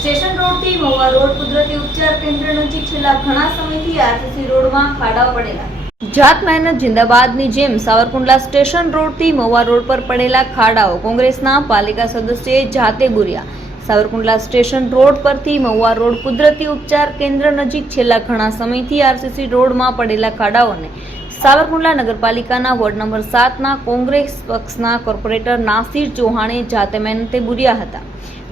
Station રોડથી Mahuva road કુદરતી ઉપચાર કેન્દ્ર નજીક છેલ્લા ઘણા સમયથી આરસીસી રોડમાં ખાડાઓ પડેલા. જાત મહેનત જિંદાબાદની જેમ સાવરકુંડલા સ્ટેશન રોડથી મહુવા રોડ પર પડેલા ખાડાઓ કોંગ્રેસના પાલિકા સદસ્યએ જાતે બુર્યા. સાવરકુંડલા સ્ટેશન રોડ પરથી મહુવા રોડ કુદરતી ઉપચાર કેન્દ્ર નજીક છેલ્લા ઘણા સમયથી આરસીસી રોડમાં પડેલા ખાડાઓને સાવરકુંડલા નગરપાલિકાના વોર્ડ નંબર સાતના કોંગ્રેસ પક્ષના કોર્પોરેટર નાસિર ચૌહાણે જાતે મહેનતે બુર્યા હતા.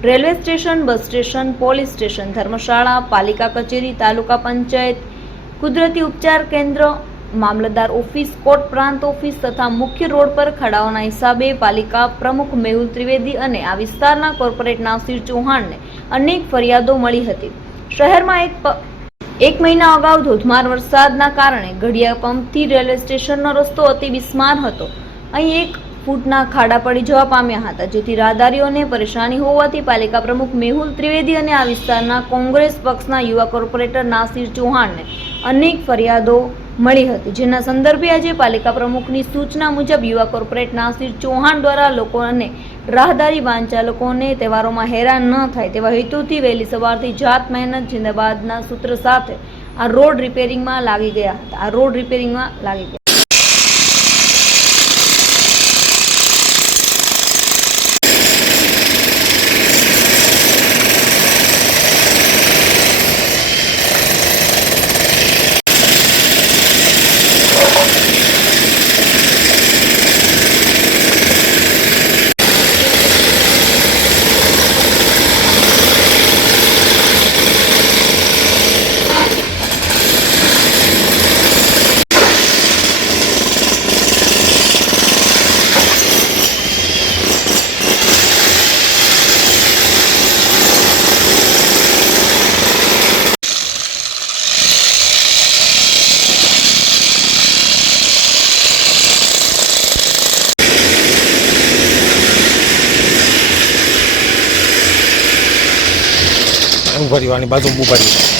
Railway station, bus station, police station, ધર્મશાળા, પાલિકા કચેરી, તાલુકા પંચાયત, કુદરતી ઉપચાર કેન્દ્ર મામલતદાર ઓફિસ કોર્ટ પ્રાંત ઓફિસ તથા મુખ્ય રોડ પર ખડાઓના હિસાબે પાલિકા પ્રમુખ મેહુલ ત્રિવેદી અને આ વિસ્તારના કોર્પોરેટ નાસિર ચૌહાણને અનેક ફરિયાદો મળી હતી. શહેરમાં એક એક મહિના અગાઉ ધોધમાર વરસાદના કારણે ઘડિયા પંપથી રેલવે સ્ટેશનનો રસ્તો અતિ બિસ્માર હતો. અહીં એક ફૂટના ખાડા પડી જવા પામ્યા હતા, જેથી રાહદારીઓને પરેશાની હોવાથી પાલિકા પ્રમુખ મેહુલ ત્રિવેદી અને આ વિસ્તારના કોંગ્રેસ પક્ષના યુવા કોર્પોરેટર નાસિર ચૌહાણને અનેક ફરિયાદો મળી હતી. જેના સંદર્ભે આજે પાલિકા પ્રમુખની સૂચના મુજબ યુવા કોર્પોરેટ નાસિર ચૌહાણ દ્વારા લોકો અને રાહદારી વાહન તહેવારોમાં હેરાન ન થાય તેવા હેતુથી વહેલી સવારથી જાત મહેનત જિંદાબાદના સૂત્ર સાથે આ રોડ રિપેરિંગમાં લાગી ગયા હતા. આ રોડ રિપેરિંગમાં લાગી ગયા ઊભા રહ્યો બાજુ ઊભા રહ્યો